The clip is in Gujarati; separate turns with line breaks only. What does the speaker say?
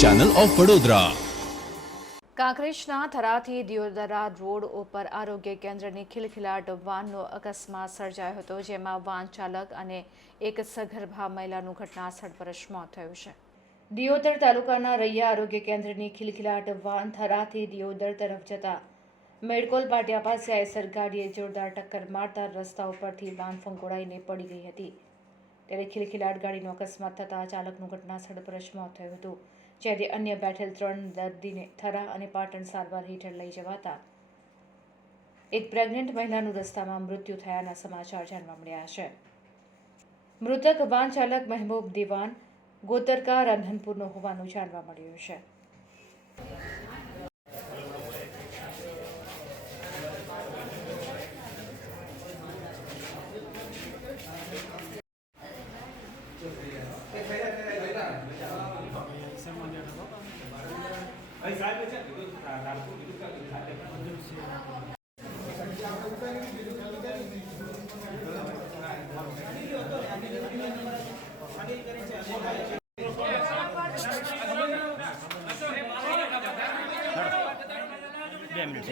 ચેનલ ઓફ વડોદરા
કાંકરેજના થરાથી દિયોદરા રોડ ઉપર આરોગ્ય કેન્દ્રની ખિલખિલાટ વાનનો અકસ્માત સર્જાયો હતો, જેમાં વાન ચાલક અને એક સગર્ભા મહિલાનું ઘટનાસ્થળ પર જ મોત થયું છે. દિયોદર તાલુકાના રૈયા આરોગ્ય કેન્દ્રની ખિલખિલાટ વાન થરાથી દિયોદર તરફ જતા મેડકોલ પાટિયા પાસે આયસર ગાડીએ જોરદાર ટક્કર મારતા રસ્તા ઉપરથી વાન ફંકોડાઈને પડી ગઈ હતી. ત્યારે ખિલખિલાટ ગાડીનો અકસ્માત થતાં ચાલકનું ઘટનાસ્થળ પર જ થયું હતું જ્યારે અન્ય બેઠેલ ત્રણ દર્દીને થરા અને પાટણ સારવાર હેઠળ લઈ જવાતા એક પ્રેગ્નન્ટ મહિલાનું રસ્તામાં મૃત્યુ થયાના સમાચાર જાણવા મળ્યા છે. મૃતક વાન ચાલક મહેબૂબ દિવાન ગોતરકા રંધનપુરનો હોવાનું જાણવા મળ્યું છે. બે મિનિટ